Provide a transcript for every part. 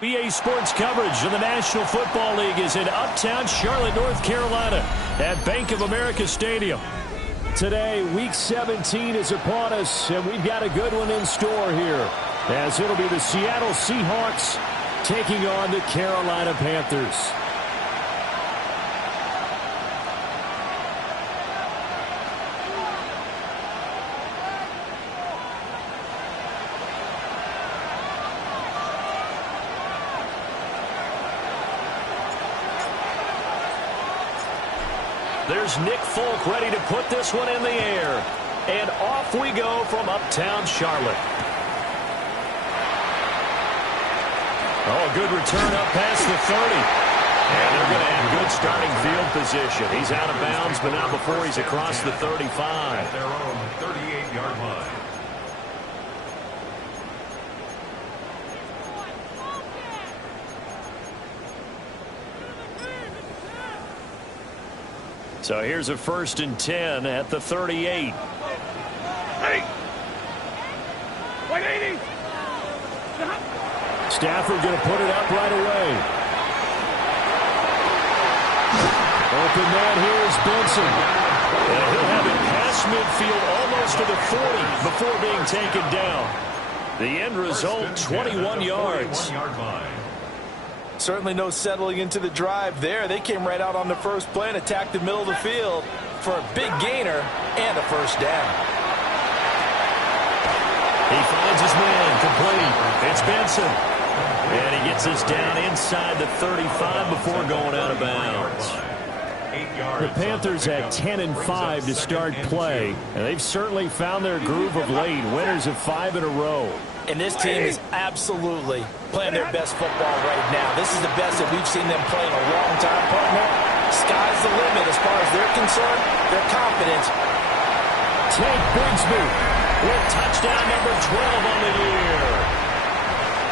BA Sports coverage of the National Football League is in uptown Charlotte, North Carolina at Bank of America Stadium. Today, Week 17 is upon us, and we've got a good one in store here, as it'll be the Seattle Seahawks taking on the Carolina Panthers. There's Nick Folk ready to put this one in the air. And off we go from uptown Charlotte. Oh, good return up past the 30. And they're going to have good starting field position. He's out of bounds, but not before he's across the 35. At their own 38-yard line. So here's a 1st and 10 at the 38. Ready. 180. Stafford going to put it up right away. Open man here is Benson. And he'll have it past midfield almost to the 40 before being taken down. The end result, 21 yards. Certainly no settling into the drive there. They came right out on the first play and attacked the middle of the field for a big gainer and a first down. He finds his man complete. It's Benson. And he gets us down inside the 35 before going out of bounds. The Panthers at 10-5 to start play, and they've certainly found their groove of late. Winners of 5 in a row. And this team is absolutely playing their best football right now. This is the best that we've seen them play in a long time, partner. Sky's the limit as far as they're concerned. Their confidence. Tank Bigsby with touchdown number 12 on the year.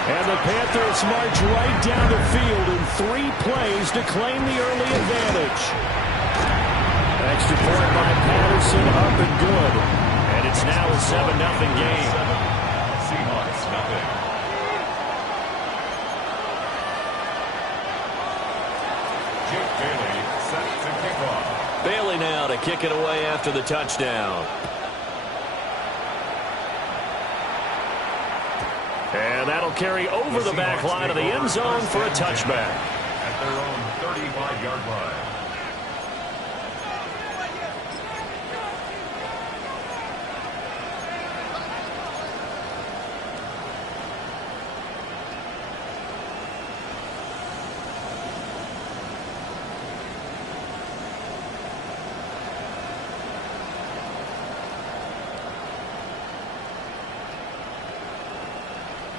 And the Panthers march right down the field in 3 plays to claim the early advantage. Extra point by Patterson, up and good. And it's now a 7-0 game. Seahawks, nothing. Jake Bailey set to kick off. Bailey now to kick it away after the touchdown. And that'll carry over the back line of the end zone for a touchback. At their own 35-yard line.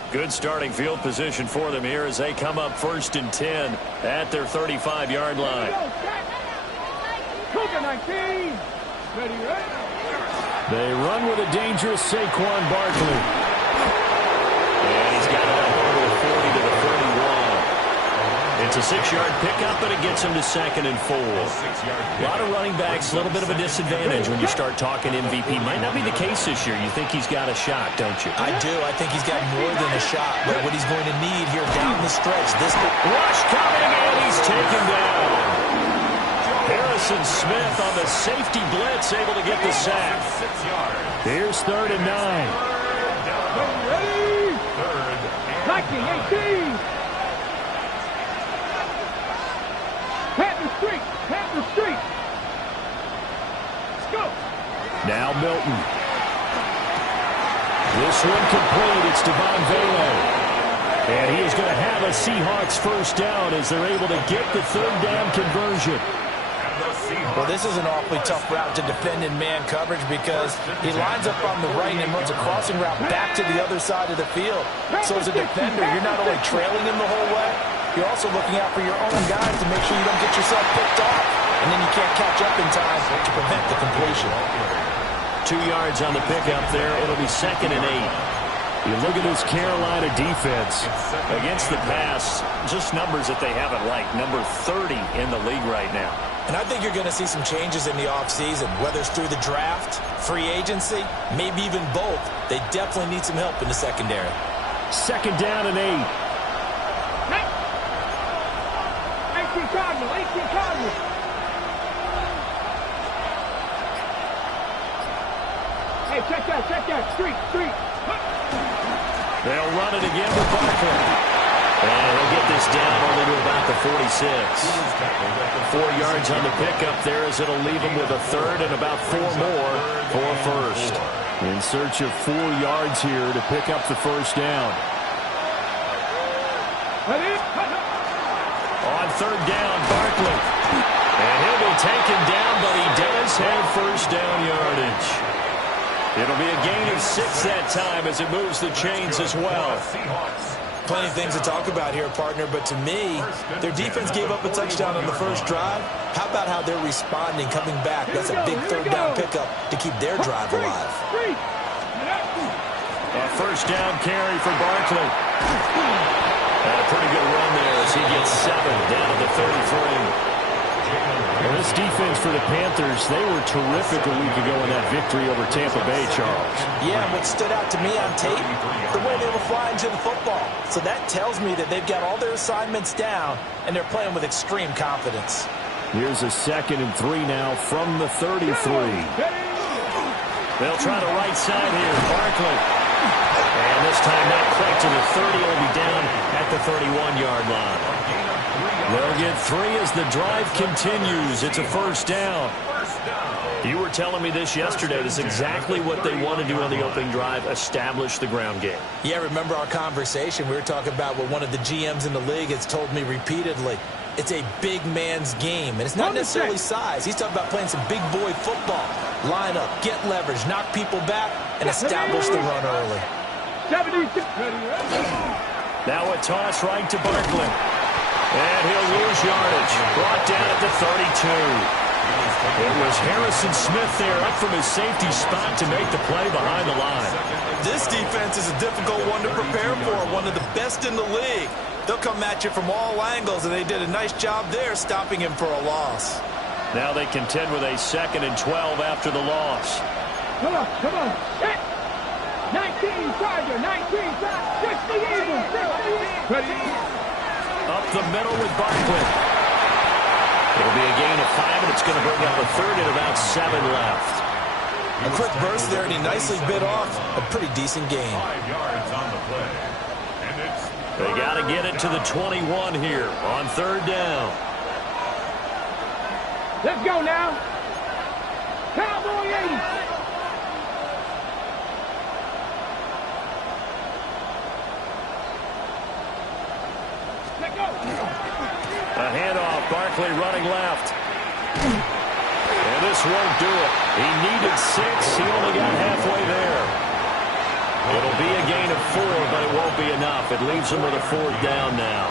Good starting field position for them here as they come up 1st and 10 at their 35-yard line. They run with a dangerous Saquon Barkley. And he's got it up over the 40 to the 31. It's a 6-yard pickup, and it gets him to 2nd and 4. A lot of running backs, a little bit of a disadvantage when you start talking MVP. Might not be the case this year. You think he's got a shot, don't you? I do. I think he's got more than a shot. But what he's going to need here down the stretch. This rush coming, and he's taken down. Harrison Smith on the safety blitz, able to get the sack. Here's 3rd and 9. Ready? 18. Panther Street. Let's go. Now Milton. This one complete. It's Devon Vele. And he is going to have a Seahawks first down as they're able to get the 3rd down conversion. Well, this is an awfully tough route to defend in man coverage because he lines up on the right and runs a crossing route back to the other side of the field. So as a defender, you're not only trailing him the whole way, you're also looking out for your own guys to make sure you don't get yourself picked off. And then you can't catch up in time to prevent the completion. 2 yards on the pickup there. It'll be 2nd and 8. You look at this Carolina defense against the pass, just numbers that they haven't liked. Number 30 in the league right now. And I think you're going to see some changes in the offseason, whether it's through the draft, free agency, maybe even both. They definitely need some help in the secondary. 2nd down and 8. 18 Cardinals. Hey, check that. Street. They'll run it again with Barkley. And he'll get this down only to about the 46. 4 yards on the pickup there as it'll leave him with a 3rd and about 4 more for a first. In search of 4 yards here to pick up the first down. On 3rd down, Barkley. And he'll be taken down, but he does have first down yardage. It'll be a gain of 6 that time as it moves the chains as well. Plenty of things to talk about here, partner, but to me, their defense gave up a touchdown on the first drive. How about how they're responding, coming back? That's a big 3rd down pickup to keep their drive alive. A first down carry for Barkley. And a pretty good run there as he gets 7 down to the 33. Well, this defense for the Panthers, they were terrific a week ago in that victory over Tampa Bay, Charles. Yeah, what stood out to me on tape, the way they were flying to the football. So that tells me that they've got all their assignments down, and they're playing with extreme confidence. Here's a 2nd and 3 now from the 33. They'll try the right side here. Barkley. And this time not quite to the 30. It'll be down at the 31-yard line. They'll get 3 as the drive continues. It's a first down. You were telling me this yesterday. This is exactly what they want to do on the opening drive, establish the ground game. Yeah, remember our conversation? We were talking about what one of the GMs in the league has told me repeatedly. It's a big man's game, and it's not necessarily size. He's talking about playing some big boy football. Line up, get leverage, knock people back, and establish the run early. Now a toss right to Barkley. And he'll lose yardage. Brought down at the 32. It was Harrison Smith there up from his safety spot to make the play behind the line. This defense is a difficult one to prepare for, one of the best in the league. They'll come at you from all angles, and they did a nice job there stopping him for a loss. Now they contend with a 2nd and 12 after the loss. Come on. Hit. 19, Charger, 19, 60 Eagles, 60. Up the middle with Barkley. It'll be a gain of 5, and it's going to bring up a 3rd and about 7 left. A quick burst there, and he nicely bit off a pretty decent gain. 5 yards on the play. And it's They got to get it to the 21 here on 3rd down. Let's go now. Cowboy 80. Let's go. A handoff, Barkley running left. And this won't do it. He needed 6. He only got halfway there. It'll be a gain of 4, but it won't be enough. It leaves him with a 4th down now.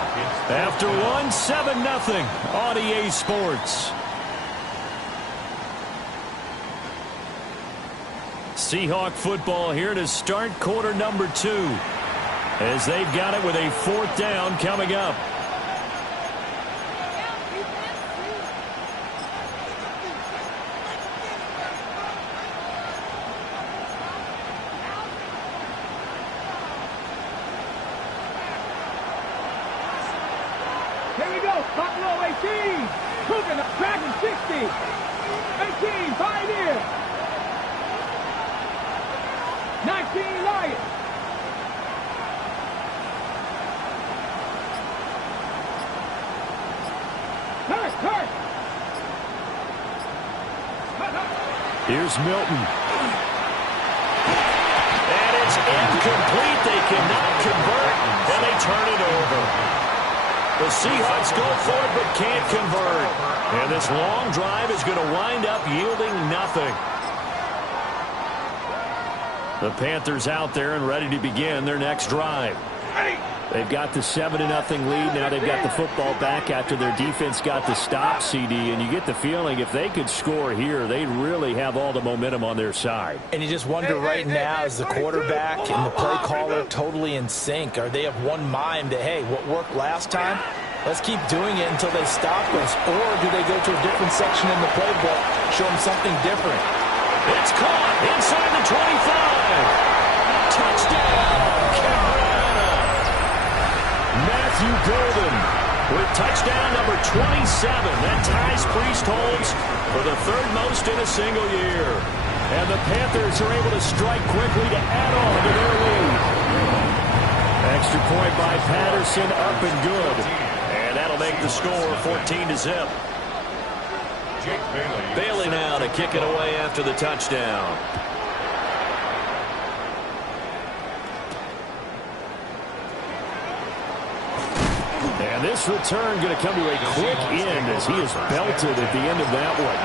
After 1, 7-0 on EA Sports. Seahawk football here to start quarter number 2. As they've got it with a 4th down coming up. Here we go. Buffalo 18. Cooking up. Dragon 60. 18. Pioneer. 19. Lion. Hurt. Here's Milton. And it's incomplete. They cannot convert, and they turn it over. The Seahawks go for it but can't convert. And this long drive is going to wind up yielding nothing. The Panthers out there and ready to begin their next drive. They've got the 7-0 lead. Now they've got the football back after their defense got the stop, CD. And you get the feeling if they could score here, they'd really have all the momentum on their side. And you just wonder right now, is the quarterback and the play caller totally in sync? Are they of one mind that, hey, what worked last time, let's keep doing it until they stop us? Or do they go to a different section in the playbook, show them something different? It's caught inside the 25. Touchdown, Carolina. Matthew Golden with touchdown number 27. That ties Priest-Holmes for the 3rd most in a single year. And the Panthers are able to strike quickly to add on to their lead. Extra point by Patterson, up and good. And that'll make the score 14-0. Bailey now to kick it away after the touchdown. And this return going to come to a quick end as he is belted at the end of that one.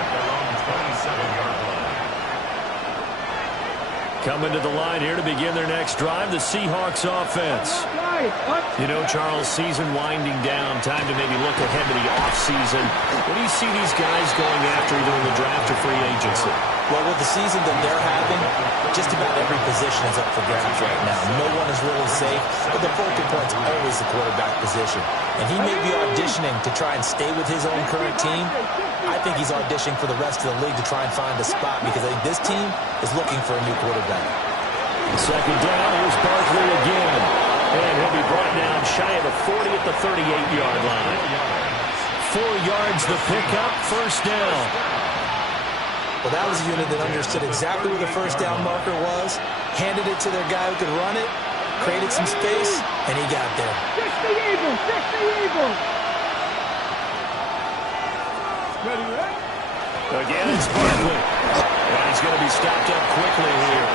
Coming to the line here to begin their next drive, the Seahawks offense. You know, Charles, season winding down, time to maybe look ahead to the offseason. What do you see these guys going after either in the draft or free agency? Well, with the season that they're having, just about every position is up for grabs right now. No one is really safe, but the focal point's always the quarterback position. And he may be auditioning to try and stay with his own current team. I think he's auditioning for the rest of the league to try and find a spot because I think this team is looking for a new quarterback. Second down, here's Barkley again. And he'll be brought down shy of the 40 at the 38-yard line. 4 yards the pickup, first down. Well, that was a unit that understood exactly where the first down marker was, handed it to their guy who could run it, created some space, and he got there. 60 Eagles, 60 Eagles. Again, it's Barkley. And he's going to be stopped up quickly here.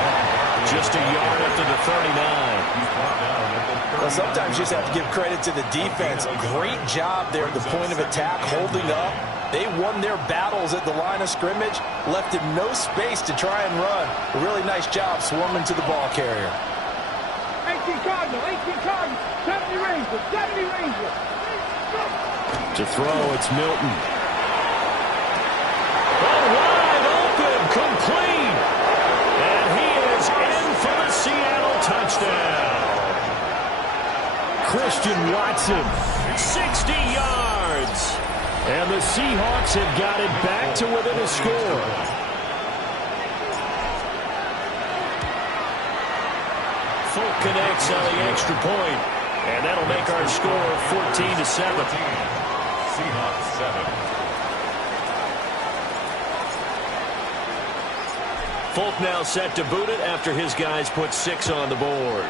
Just a yard up to the 39. Well, sometimes you just have to give credit to the defense. Great job there at the point of attack, holding up. They won their battles at the line of scrimmage, left him no space to try and run. A really nice job swarming to the ball carrier. 18 Cardinal, 70 Ranger, 70 Ranger. To throw, it's Milton. Oh, wide open, complete. And he is in for the Seattle touchdown. Christian Watson, 60 yards. And the Seahawks have got it back to within a score. Folk connects on the extra point. And that'll make our score 14-7. Seahawks 7. Folk now set to boot it after his guys put 6 on the board.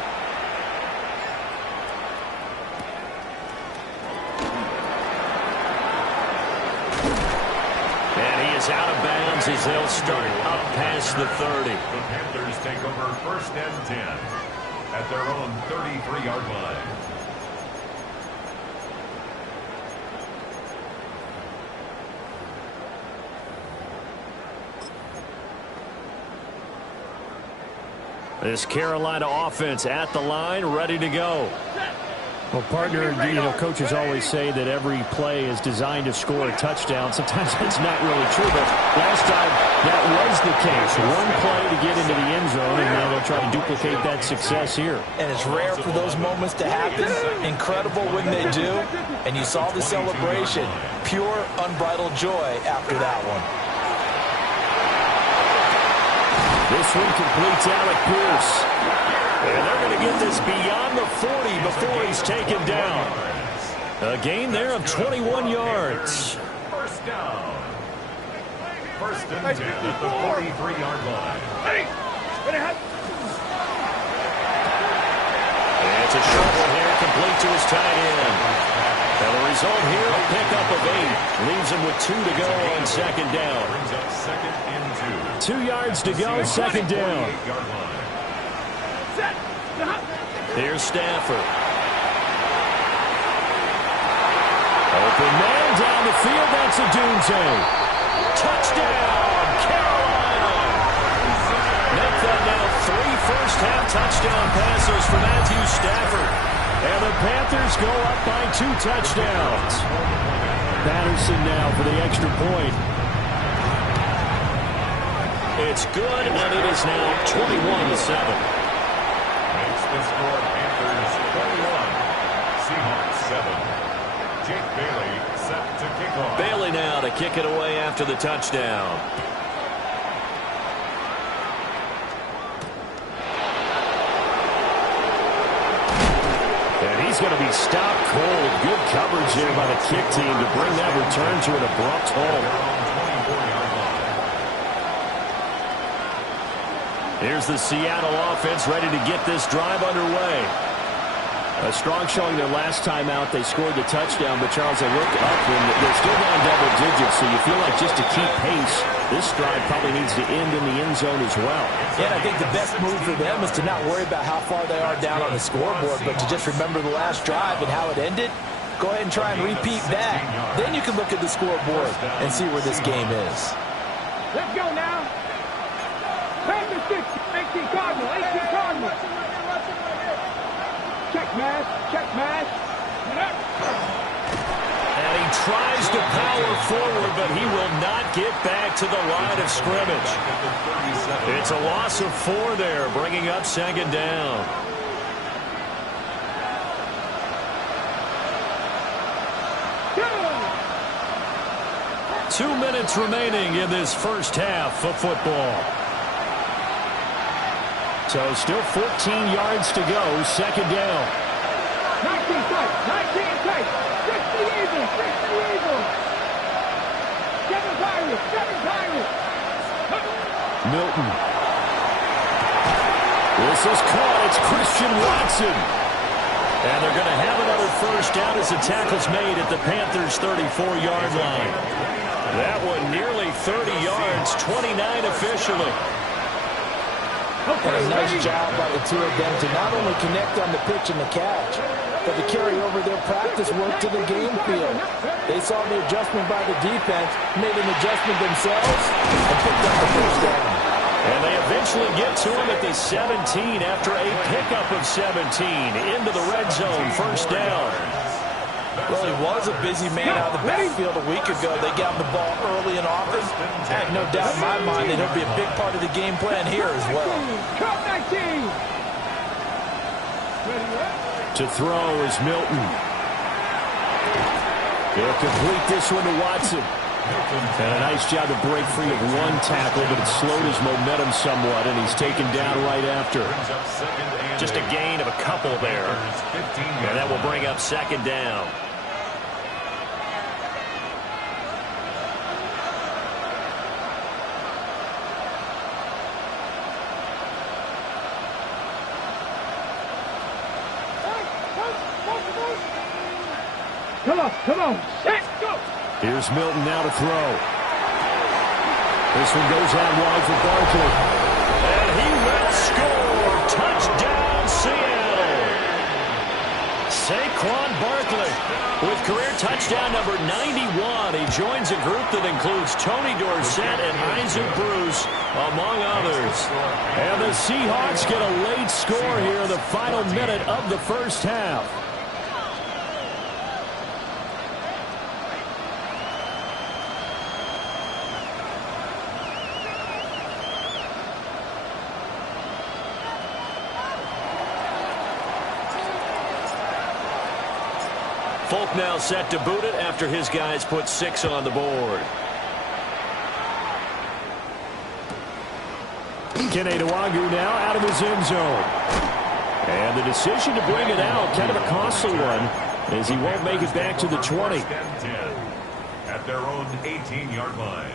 Out of bounds as they'll start up past the 30. The Panthers take over 1st and 10 at their own 33-yard line. This Carolina offense at the line, ready to go. Well, partner, coaches always say that every play is designed to score a touchdown. Sometimes that's not really true, but last time that was the case. One play to get into the end zone, and now they'll try to duplicate that success here. And it's rare for those moments to happen. Incredible when they do. And you saw the celebration. Pure, unbridled joy after that one. This one completes Alec Pierce. And they're going to get this beyond the 40 before he's taken down. A gain there of 21 yards. First down. 1st and 10 at the 43-yard line. And it's a short one here, complete to his tight end. And the result here, a pickup of 8. Leaves him with 2 to go on 2nd down. Brings up 2nd and 2. 2 yards to go, 2nd down. Here's Stafford. Open man down the field. That's a Dunze. Touchdown, Carolina. Make that now 3 first-half touchdown passes for Matthew Stafford. And the Panthers go up by 2 touchdowns. Patterson now for the extra point. It's good, and it is now 21-7. The score, Panthers 21, Seahawks 7. Jake Bailey set to kick off. Bailey now to kick it away after the touchdown. And he's going to be stopped cold. Good coverage there by the kick team to bring that return to an abrupt halt. Here's the Seattle offense ready to get this drive underway. A strong showing their last time out. They scored the touchdown, but Charles, they look up and they're still down double digits, so you feel like just to keep pace, this drive probably needs to end in the end zone as well. Yeah, and I think the best move for them is to not worry about how far they are down on the scoreboard, but to just remember the last drive and how it ended. Go ahead and try and repeat that. Then you can look at the scoreboard and see where this game is. Let's go now. Panthers 6, 18 Cardinal, 18 Cardinal. Check mash. And he tries to power forward, but he will not get back to the line of scrimmage. It's a loss of 4 there, bringing up 2nd down. Go! 2 minutes remaining in this first half of football. So still 14 yards to go, 2nd down. 19 tight, 60 Eagles, 7 Pirates. Milton. This is caught. It's Christian Watson. And they're going to have another first down as the tackle's made at the Panthers' 34-yard line. That one nearly 30 yards, 29 officially. And a nice job by the two of them to not only connect on the pitch and the catch, but to carry over their practice work to the game field. They saw the adjustment by the defense, made an adjustment themselves, and picked up the first down. And they eventually get to him at the 17 after a pickup of 17 into the red zone, first down. Well, he was a busy man out of the backfield a week ago. They got him the ball early and often. I have no doubt in my mind that he'll be a big part of the game plan here as well. To throw is Milton. He'll complete this one to Watson. And a nice job to break free of one tackle, but it slowed his momentum somewhat, and he's taken down right after. Just a gain of a couple there. And that will bring up second down. Come on, set, go! Here's Milton now to throw. This one goes out wide for Barkley. And he will score. Touchdown, Seattle. Saquon Barkley with career touchdown number 91. He joins a group that includes Tony Dorsett and Isaac Bruce, among others. And the Seahawks get a late score here in the final minute of the first half. Folk now set to boot it after his guys put 6 on the board. Kene Nwagu now out of his end zone. And the decision to bring it out, kind of a costly one, as he won't make it back to the 20. At their own 18-yard line.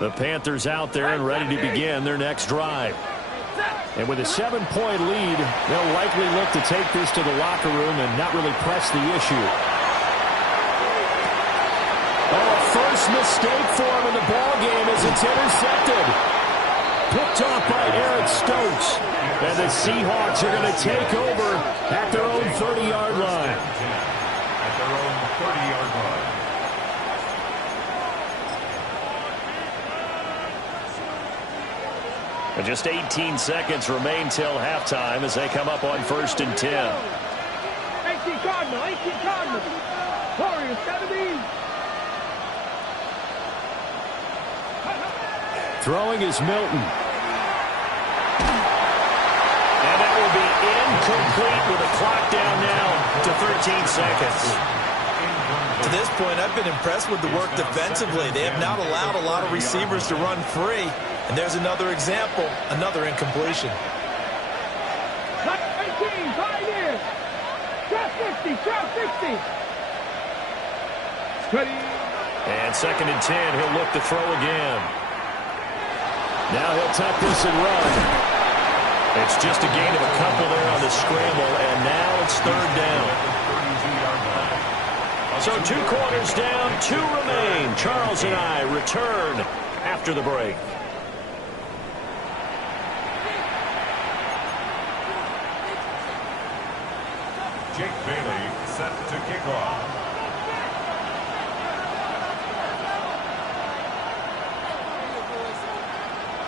The Panthers out there and ready to begin their next drive. And with a 7-point lead, they'll likely look to take this to the locker room and not really press the issue. Oh, first mistake for him in the ball game as it's intercepted. Picked off by Eric Stokes. And the Seahawks are going to take over at their own 30-yard line. At their own 30-yard line. And just 18 seconds remain till halftime as they come up on 1st and 10. 18 Cardinal, 18 Cardinal. Warriors, gotta be. Throwing is Milton. And that will be incomplete with a clock down now to 13 seconds. To this point, I've been impressed with the work defensively. They have not allowed a lot of receivers to run free. And there's another example, another incompletion. 18, right here. Trap 50, trap 50. Ready. And 2nd and 10, he'll look to throw again. Now he'll tuck this and run. It's just a gain of a couple there on the scramble, and now it's 3rd down. So 2 quarters down, 2 remain. Charles and I return after the break. Jake Bailey set to kick off.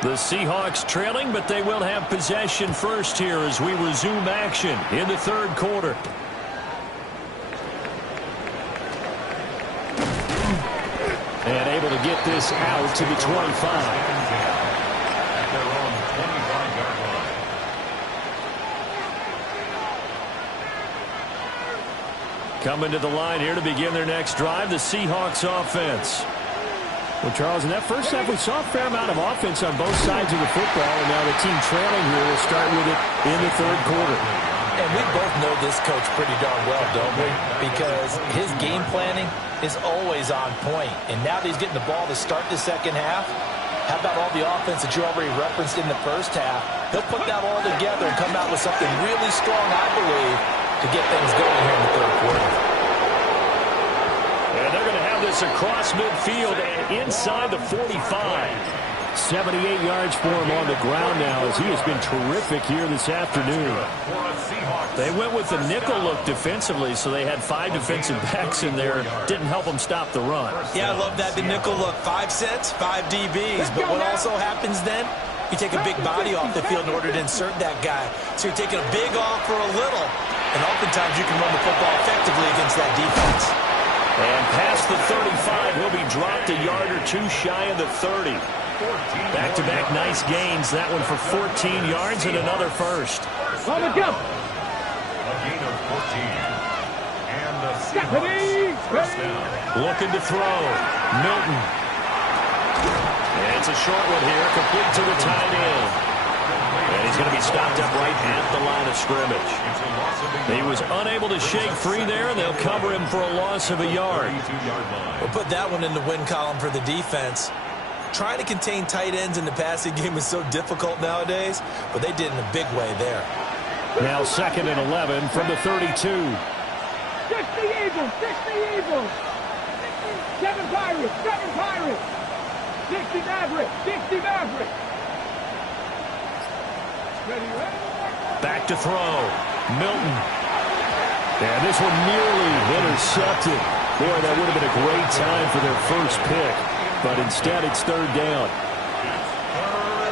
The Seahawks trailing, but they will have possession first here as we resume action in the 3rd quarter. And able to get this out to the 25. Coming to the line here to begin their next drive, the Seahawks offense. Well, Charles, in that first half, we saw a fair amount of offense on both sides of the football, and now the team trailing here will start with it in the 3rd quarter. And we both know this coach pretty darn well, don't we? Because his game planning is always on point. And now that he's getting the ball to start the second half, how about all the offense that you already referenced in the first half? He'll put that all together and come out with something really strong, I believe, to get things going here in the third quarter. And they're going to have this across midfield and inside the 45. 78 yards for him on the ground now as he has been terrific here this afternoon. They went with the nickel look defensively, so they had 5 defensive backs in there. Didn't help them stop the run. Yeah, I love that. The nickel look, 5 sets, 5 DBs. But what also happens then, you take a big body off the field in order to insert that guy. So you're taking a big off for a little. And oftentimes you can run the football effectively against that defense. And past the 35, he'll be dropped a yard or 2 shy of the 30. Back-to-back nice gains. That one for 14 yards and another first. On the jump. A gain of 14. And the Seahawks first down. Looking to throw. Milton. And it's a short one here, complete to the tight end. And he's going to be stopped up right at the line of scrimmage. He was unable to shake free there, and they'll cover him for a loss of a yard. We'll put that one in the win column for the defense. Trying to contain tight ends in the passing game is so difficult nowadays, but they did in a big way there. Now 2nd and 11 from the 32. 60 Eagles, 60 Eagles. 7 Pirates, 7 Pirates. 60 Mavericks, 60 Mavericks. Ready, ready. Back to throw. Milton. And this one nearly intercepted. Boy, that would have been a great time for their first pick. But instead, it's 3rd down.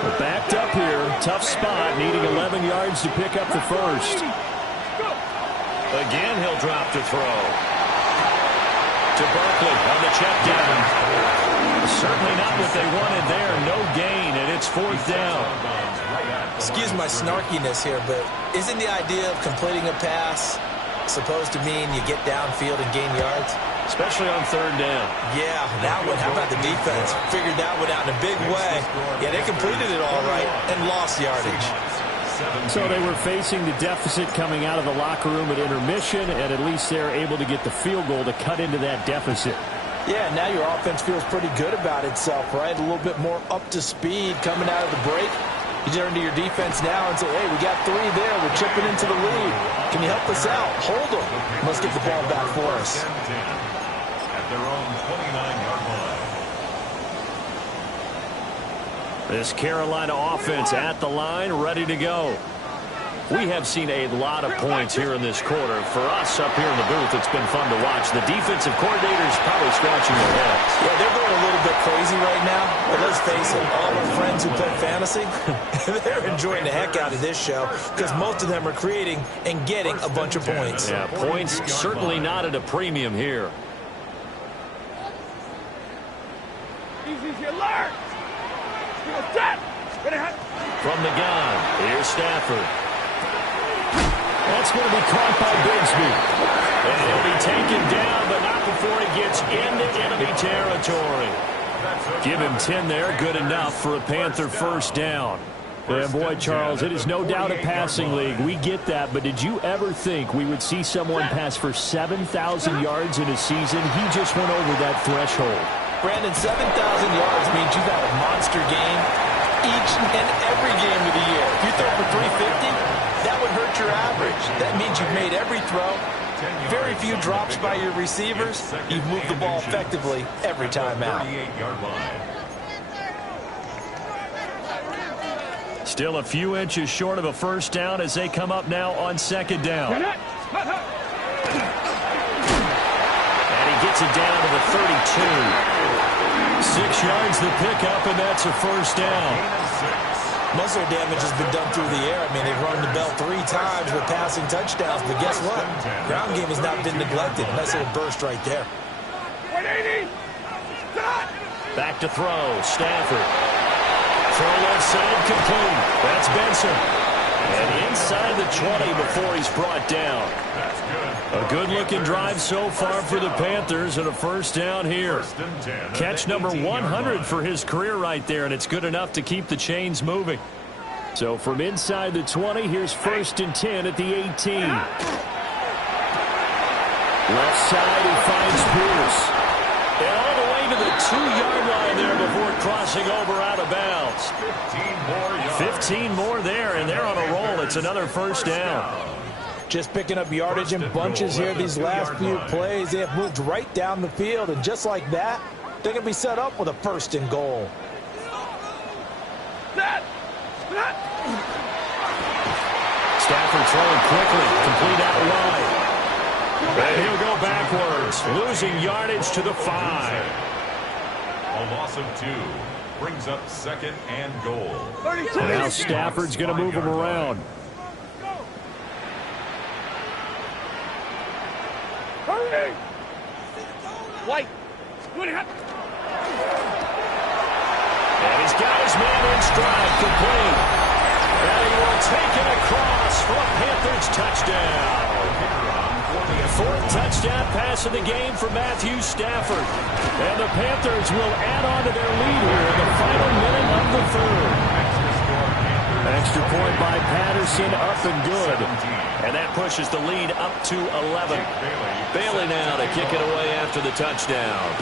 We're backed up here. Tough spot, needing 11 yards to pick up the first. Again, he'll drop to throw. To Barkley on the check down. Certainly not what they wanted there. No gain, and it's 4th down. Excuse my snarkiness here, but isn't the idea of completing a pass supposed to mean you get downfield and gain yards? Especially on 3rd down. Yeah, that one. How about the defense? Figured that one out in a big way. Yeah, they completed it all right and lost yardage. So they were facing the deficit coming out of the locker room at intermission, and at least they're able to get the field goal to cut into that deficit. Yeah, now your offense feels pretty good about itself, right? A little bit more up to speed coming out of the break. You turn to your defense now and say, hey, we got 3 there. We're chipping into the lead. Can you help us out? Hold them. Let's get the ball back for us. At their own 29-yard line. This Carolina offense at the line, ready to go. We have seen a lot of points here in this quarter. For us up here in the booth, it's been fun to watch. The defensive coordinators probably scratching their heads. Yeah, they're going a little bit crazy right now. But let's face it, all our friends who play fantasy, they're enjoying the heck out of this show because most of them are creating and getting a bunch of points. Yeah, points certainly not at a premium here. Easy alert. From the gun, here's Stafford. That's going to be caught by Bigsby. And he'll be taken down, but not before he gets into enemy territory. Give him 10 there, good enough for a Panther first down. And boy, Charles, it is no doubt a passing league. We get that, but did you ever think we would see someone pass for 7,000 yards in a season? He just went over that threshold. Brandon, 7,000 yards means you've had a monster game each and every game of the year. If you throw for 350, that would hurt your average. That means you've made every throw. Very few drops by your receivers. You've moved the ball effectively every time out. Still a few inches short of a first down as they come up now on 2nd down. And he gets it down to the 32. 6 yards the pickup, and that's a first down. Most of their damage has been done through the air. I mean, they've rung the bell 3 times with passing touchdowns, but guess what? Ground game has not been neglected. Nice little burst right there. 180. Back to throw. Stafford. Throw left side complete. That's Benson. And inside the 20 before he's brought down. A good-looking drive so far for the Panthers and a first down here. Catch number 100 for his career right there, and it's good enough to keep the chains moving. So from inside the 20, here's 1st and 10 at the 18. Left side, he finds Pierce. And all the way to the 2-yard line there before crossing over out of bounds. 15 more there, and they're on a roll. It's another 1st down. Just picking up yardage in bunches here these last few plays. They have moved right down the field, and just like that, they're going to be set up with a 1st and goal. Stafford throwing quickly, complete out wide. And he'll go backwards, losing yardage to the 5. A loss of 2 brings up 2nd and goal. Now Stafford's going to move him around. Hurry! White. And he's got his man in stride, complete. And he will take it across for a Panthers touchdown. 4th touchdown pass of the game for Matthew Stafford. And the Panthers will add on to their lead here in the final minute of the 3rd. Extra point by Patterson, up and good. And that pushes the lead up to 11. Bailey now to kick it away after the touchdown.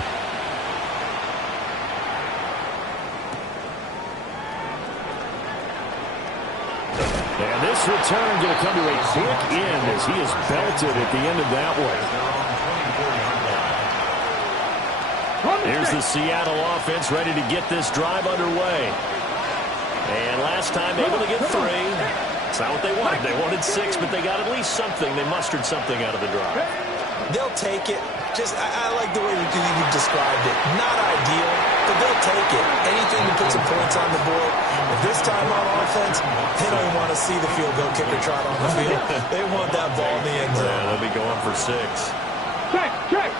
And this return going to come to a quick end as he is belted at the end of that one. Here's the Seattle offense ready to get this drive underway. And last time able to get 3. It's not what they wanted. They wanted 6, but they got at least something. They mustered something out of the drive. They'll take it. I like the way you described it. Not ideal, but they'll take it. Anything to put some points on the board. But this time on offense, they don't even want to see the field goal kicker trot on the field. They want that ball in the end zone. Yeah, they'll be going for 6. Check.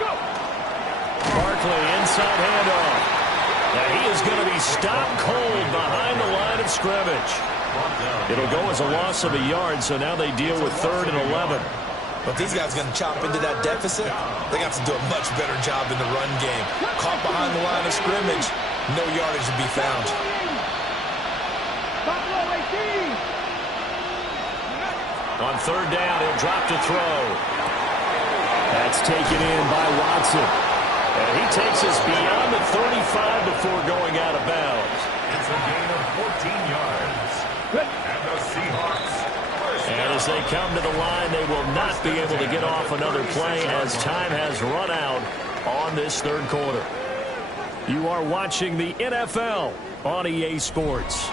Go. Barkley, inside handoff. Now he is going to be stopped cold behind the line of scrimmage. It'll go as a loss of a yard, so now they deal with 3rd and 11. But these guys are going to chop into that deficit. They got to do a much better job in the run game. Caught behind the line of scrimmage, no yardage to be found. On 3rd down, he'll drop to throw. That's taken in by Watson. And he takes us beyond the 35 before going out of bounds. It's a gain of 14 yards. And the Seahawks. And as they come to the line, they will not be able to get off another play as time has run out on this 3rd quarter. You are watching the NFL on EA Sports.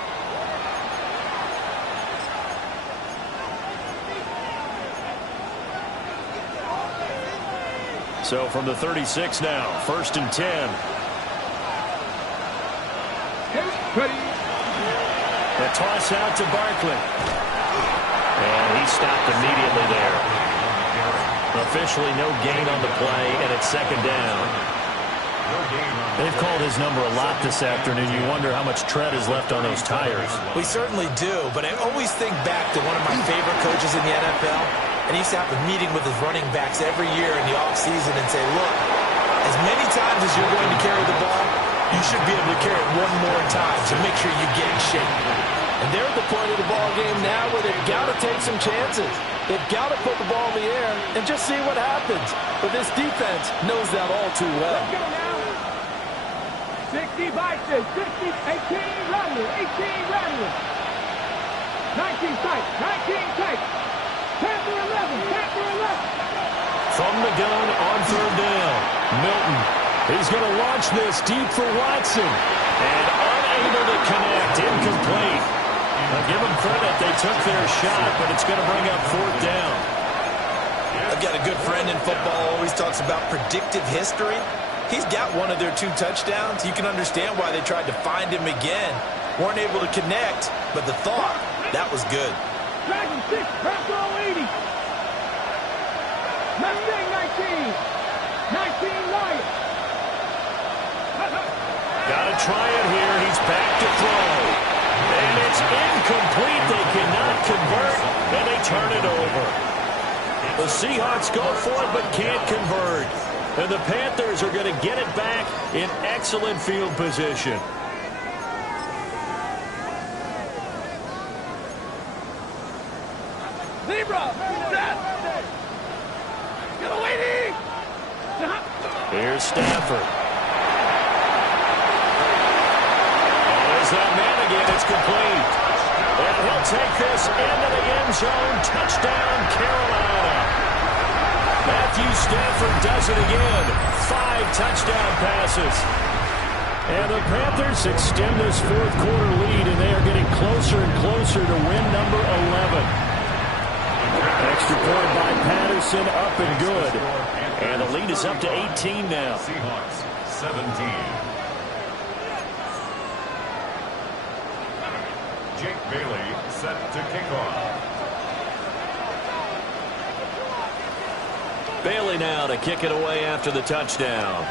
So from the 36 now, 1st and 10. The toss out to Barkley. And he stopped immediately there. Officially no gain on the play, and it's 2nd down. They've called his number a lot this afternoon. You wonder how much tread is left on those tires. We certainly do, but I always think back to one of my favorite coaches in the NFL, and he used to have a meeting with his running backs every year in the offseason and say, look, as many times as you're going to carry the ball, you should be able to carry it one more time to make sure you get in shape. And they're at the point of the ball game now where they've got to take some chances. They've got to put the ball in the air and just see what happens. But this defense knows that all too well. 60 Bison, 50, 18 Rattler, 18 Rattler. 19 tight, 19 tight. Panther 11, Panther 11. From the gun on 3rd down, Milton. He's going to launch this deep for Watson. And unable to connect, incomplete. Now give them credit, they took their shot, but it's going to bring up 4th down. I've got a good friend in football, always talks about predictive history. He's got one of their 2 touchdowns. You can understand why they tried to find him again. Weren't able to connect, but the thought, that was good. Dragon 6, Panther 80. Mustang 19. 19 Lion. Got to try it here. He's back to throw. And it's incomplete. They cannot convert, and they turn it over. The Seahawks go for it, but can't convert. And the Panthers are going to get it back in excellent field position. Here's Stafford. There's that man again. It's complete. And he'll take this into the end zone. Touchdown, Carolina. Matthew Stafford does it again. 5 touchdown passes. And the Panthers extend this fourth quarter lead, and they are getting closer and closer to win number 11. Extra point by Patterson, up and good. And the lead is up to 18 now. Seahawks 17. Jake Bailey set to kick off. Bailey now to kick it away after the touchdown.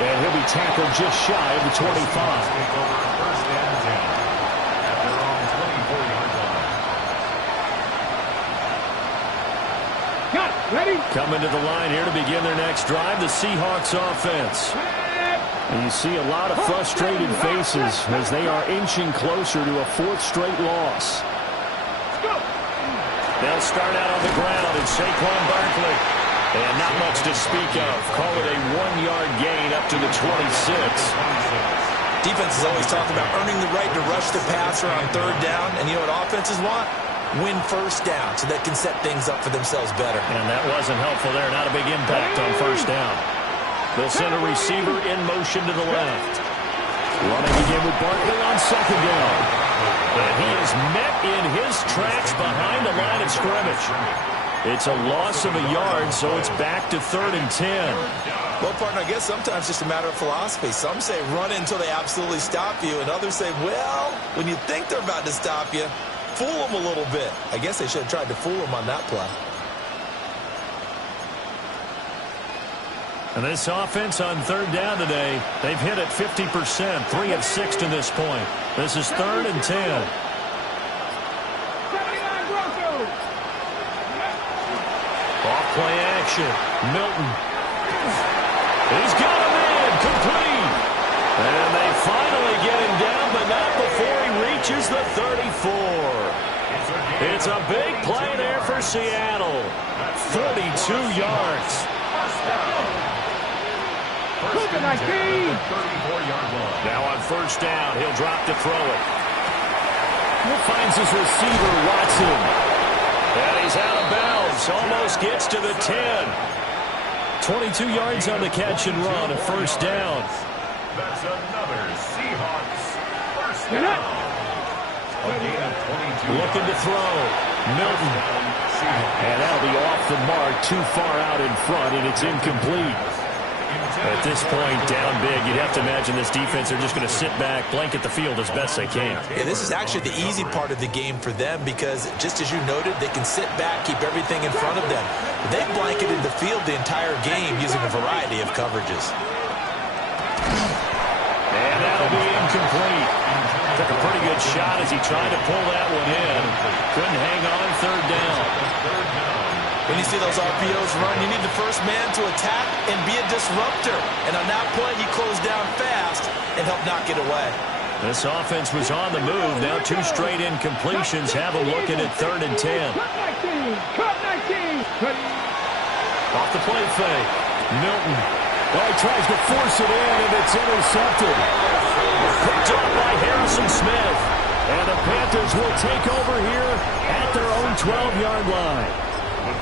And he'll be tackled just shy of the 25. First and 10 at their own 24-yard line. Got it. Ready? Coming to the line here to begin their next drive, the Seahawks offense. And you see a lot of frustrated faces as they are inching closer to a 4th straight loss. They'll start out on the ground, and Saquon Barkley. And not much to speak of. Call it a 1-yard gain up to the 26. Defenses always talk about earning the right to rush the passer on 3rd down. And you know what offenses want? Win 1st down so they can set things up for themselves better. And that wasn't helpful there. Not a big impact on 1st down. They'll send a receiver in motion to the left. Running again with Barkley on 2nd down. And he is met in his tracks behind the line of scrimmage. It's a loss of a yard, so it's back to 3rd and 10. Well, partner, I guess sometimes it's just a matter of philosophy. Some say run until they absolutely stop you, and others say, well, when you think they're about to stop you, fool them a little bit. I guess they should have tried to fool them on that play. And this offense on 3rd down today, they've hit it 50%, 3 of 6 to this point. This is 3rd and 10. Off-play action. Milton. He's got him in. Complete. And they finally get him down, but not before he reaches the 34. It's a big play there for Seattle. 42 yards. First and 10 at the 34-yard line. Now on 1st down, he'll drop to throw it. He finds his receiver, Watson. And he's out of bounds. Almost gets to the 10. 22 yards on the catch and run, a 1st down. That's another Seahawks 1st down. A gain of 22. Looking to throw. Milton. And that'll be off the mark, too far out in front, and it's incomplete. At this point, down big, you'd have to imagine this defense are just going to sit back, blanket the field as best they can. Yeah, this is actually the easy part of the game for them because, just as you noted, they can sit back, keep everything in front of them. They've blanketed the field the entire game using a variety of coverages. And that'll be incomplete. Took a pretty good shot as he tried to pull that one in. Couldn't hang on 3rd down. When you see those RPOs run, you need the first man to attack and be a disruptor. And on that play, he closed down fast and helped knock it away. This offense was on the move. Now 2 straight incompletions have them looking at 3rd and 10. Cut 19. Off the play fake. Milton. Well, he tries to force it in, and it's intercepted. Picked up by Harrison Smith. And the Panthers will take over here at their own 12-yard line.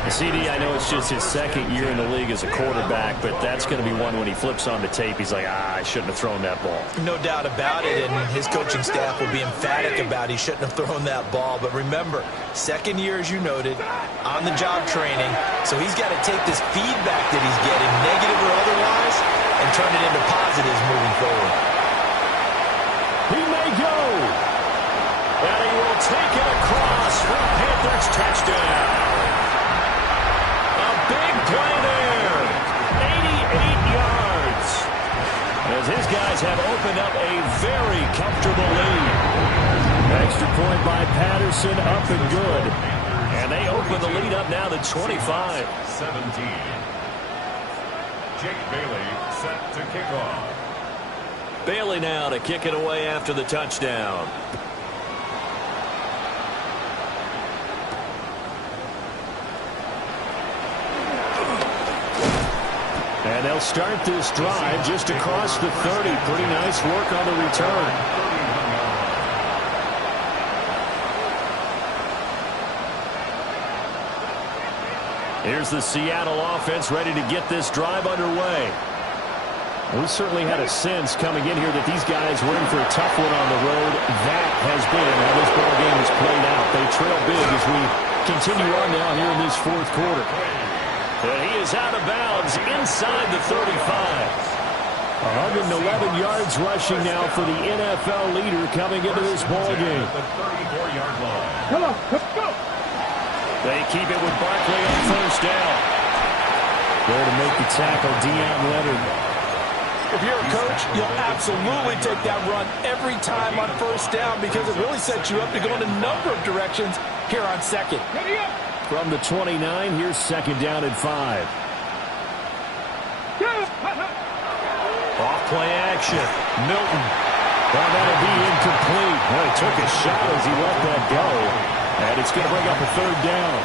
CD, I know it's just his 2nd year in the league as a quarterback, but that's going to be one when he flips on the tape, he's like, I shouldn't have thrown that ball. No doubt about it, and his coaching staff will be emphatic about he shouldn't have thrown that ball. But remember, 2nd year, as you noted, on-the-job training, so he's got to take this feedback that he's getting, negative or otherwise, and turn it into positives moving forward. He may go. And he will take it across for a Panthers touchdown. Big play there. 88 yards. As his guys have opened up a very comfortable lead. Extra point by Patterson, up and good. And they open the lead up now to 25. 17. Jake Bailey set to kick off. Bailey now to kick it away after the touchdown. And they'll start this drive just across the 30. Pretty nice work on the return. Here's the Seattle offense ready to get this drive underway. We certainly had a sense coming in here that these guys were in for a tough one on the road. That has been how this ball game has played out. They trail big as we continue on now here in this fourth quarter. And he is out of bounds inside the 35. 111 yards rushing now for the NFL leader coming into this ball game. The 34-yard line. Come on, let's go. They keep it with Barkley on first down. There to make the tackle, Deion Leonard. If you're a coach, you'll absolutely take that run every time on first down because it really sets you up to go in a number of directions here on second. Ready up. From the 29, here's second down and 5. Off play action. Milton. Well, that'll be incomplete. Well, he took a shot as he let that go. And it's going to bring up a third down.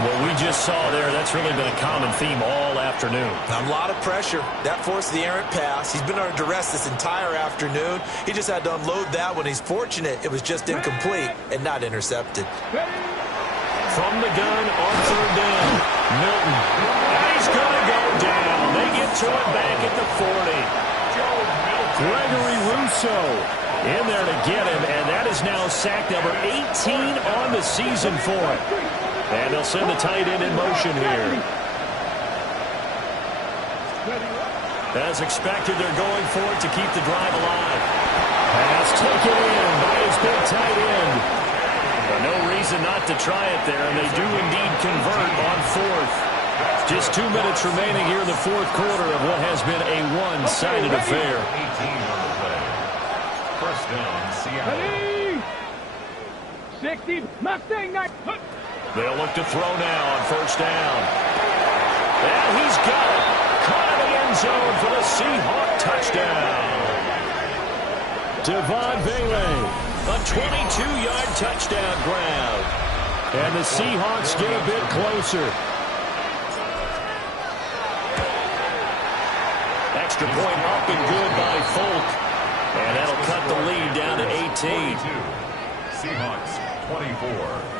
What we just saw there, that's really been a common theme all afternoon. A lot of pressure. That forced the errant pass. He's been under duress this entire afternoon. He just had to unload that one. He's fortunate it was just incomplete and not intercepted. From the gun on third down. Milton. And he's going to go down. They get to it back at the 40. Gregory Rousseau in there to get him, and that is now sack number 18 on the season for him. And they'll send the tight end in motion here. As expected, they're going for it to keep the drive alive. Pass taken in by his big tight end. But no reason not to try it there, and they do indeed convert on fourth. Just 2 minutes remaining here in the fourth quarter of what has been a one-sided affair. 18 on the play. First down, Seattle. 60, Mustang night. They'll look to throw now on first down. And he's got it. Caught in the end zone for the Seahawk touchdown. Devon Bailey, a 22-yard touchdown grab. And the Seahawks get a bit closer. Extra point up and good by Folk. And that'll cut the lead down to 18. Seahawks 24.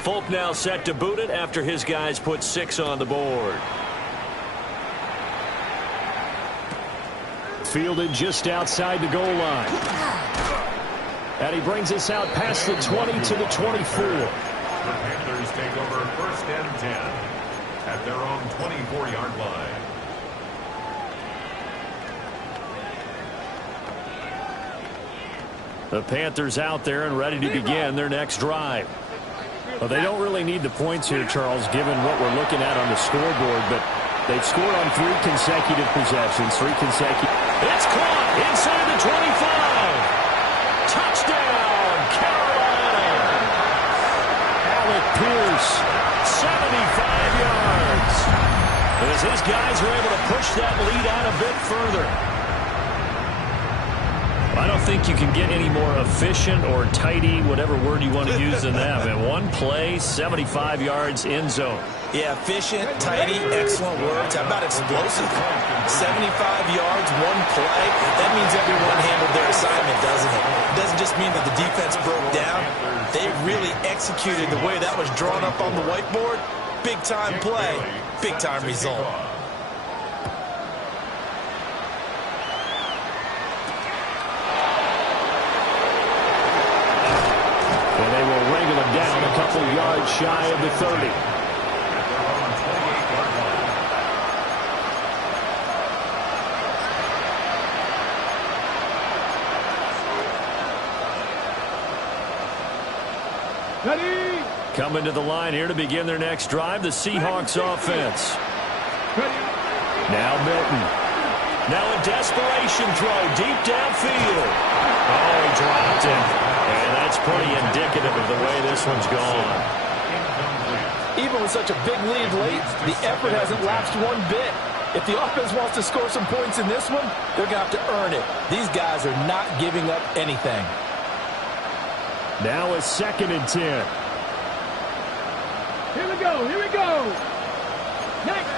Folk now set to boot it after his guys put 6 on the board. Fielded just outside the goal line. And he brings us out past the 20 to the 24. The Panthers take over first and 10 at their own 24-yard line. The Panthers out there and ready to begin their next drive. Well, they don't really need the points here, Charles, given what we're looking at on the scoreboard, but they've scored on 3 consecutive possessions, 3 consecutive. It's caught inside the 25. Touchdown, Carolina. Alec Pierce, 75 yards. As his guys are able to push that lead out a bit further. I don't think you can get any more efficient or tidy, whatever word you want to use than that. In one play, 75 yards in zone. Yeah, efficient, tidy, excellent words. How about explosive? 75 yards, one play. That means everyone handled their assignment, doesn't it? It doesn't just mean that the defense broke down. They really executed the way that was drawn up on the whiteboard. Big-time play, big-time result. And they will wrangle him down a couple yards shy of the 30. Ready. Coming to the line here to begin their next drive, the Seahawks offense. Now Milton. Now a desperation throw deep downfield. Oh, he dropped it. And that's pretty indicative of the way this one's gone. Even with such a big lead late, the effort hasn't lapsed one bit. If the offense wants to score some points in this one, they're going to have to earn it. These guys are not giving up anything. Now a 2nd and 10. Here we go. Here we go. Next.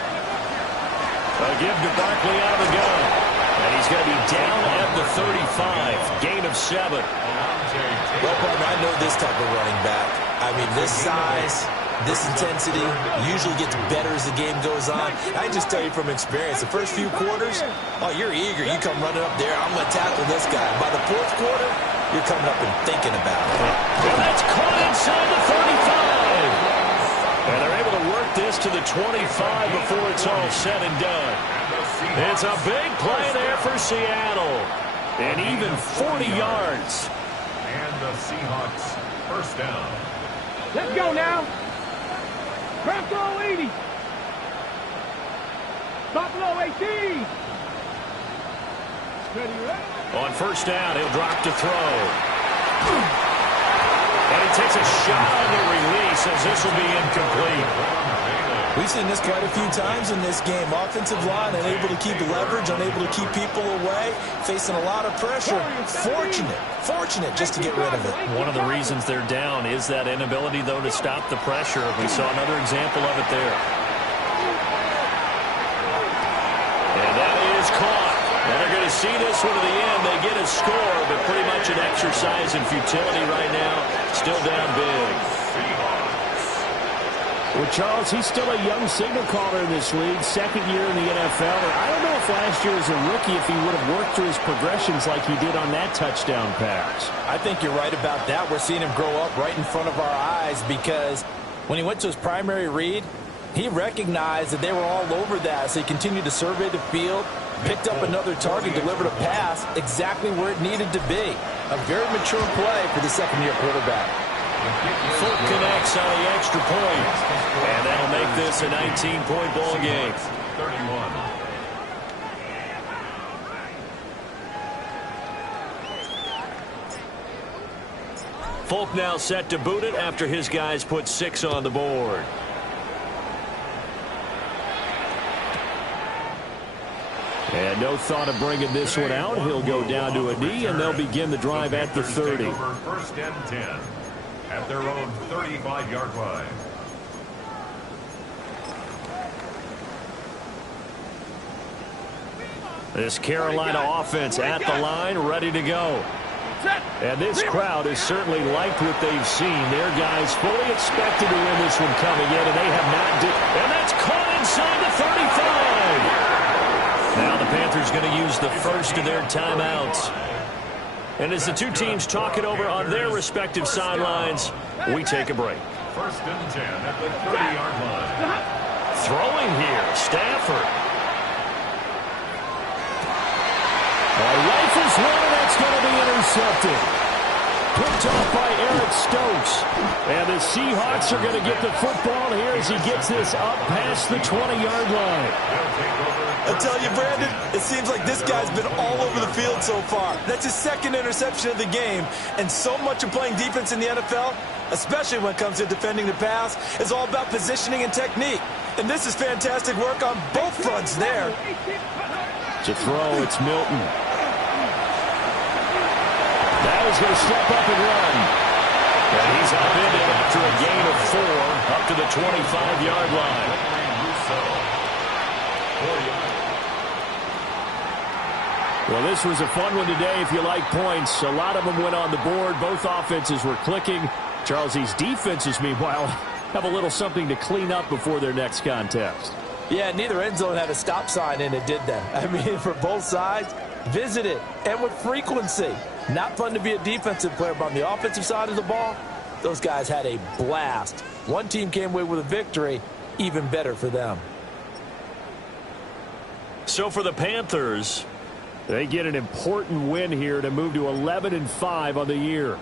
A give to Barkley out of the gun. And he's going to be down at the 35. Gain of 7. Well, partner, I know this type of running back. I mean, this size, this intensity usually gets better as the game goes on. I just tell you from experience, the first few quarters, oh, you're eager. You come running up there, I'm going to tackle this guy. By the 4th quarter, you're coming up and thinking about it. And that's caught inside the 35. And they're able to work this to the 25 before it's all said and done. It's a big play there for Seattle. And even 40 yards. And the Seahawks first down. Let's go now. Craft all 80. Stop low 18. Ready, ready. On first down, he'll drop to throw. And he takes a shot on the release as this will be incomplete. We've seen this quite a few times in this game. Offensive line unable to keep leverage, unable to keep people away, facing a lot of pressure. Fortunate just to get rid of it. One of the reasons they're down is that inability, though, to stop the pressure. We saw another example of it there. And that is caught. And they're going to see this one to the end. They get a score, but pretty much an exercise in futility right now. Still down big. Well, Charles, he's still a young signal caller in this league, 2nd year in the NFL. And I don't know if last year as a rookie if he would have worked through his progressions like he did on that touchdown pass. I think you're right about that. We're seeing him grow up right in front of our eyes because when he went to his primary read, he recognized that they were all over that. So he continued to survey the field, picked up another target, delivered a pass exactly where it needed to be. A very mature play for the 2nd-year quarterback. Fulk connects on the extra point. And that'll make this a 19-point ball game. 31. Fulk now set to boot it after his guys put 6 on the board. And no thought of bringing this one out. He'll go down to a knee, and they'll begin the drive at the 30. First and 10 at their own 35-yard line. This Carolina offense at the line, ready to go. And this crowd has certainly liked what they've seen. Their guys fully expected to win this one coming in, and they have not. And that's caught inside the 35. Now the Panthers going to use the first of their timeouts. And as the two teams talk it over on their respective sidelines, we take a break. First and 10 at the 30-yard line. Throwing here, Stafford. Rifles one, and that's going to be intercepted. Picked off by Eric Stokes. And the Seahawks are going to get the football here as he gets this up past the 20-yard line. I tell you, Brandon, it seems like this guy's been all over the field so far. That's his 2nd interception of the game. And so much of playing defense in the NFL, especially when it comes to defending the pass, is all about positioning and technique. And this is fantastic work on both fronts there. To throw, it's Milton. Now he's going to step up and run. And he's upended after a gain of 4 up to the 25-yard line. Well, this was a fun one today if you like points. A lot of them went on the board. Both offenses were clicking. Charles, these defenses, meanwhile, have a little something to clean up before their next contest. Yeah, neither end zone had a stop sign in it, did they? I mean, for both sides, visit it, and with frequency. Not fun to be a defensive player, but on the offensive side of the ball, those guys had a blast. One team came away with a victory, even better for them. So for the Panthers, they get an important win here to move to 11-5 on the year.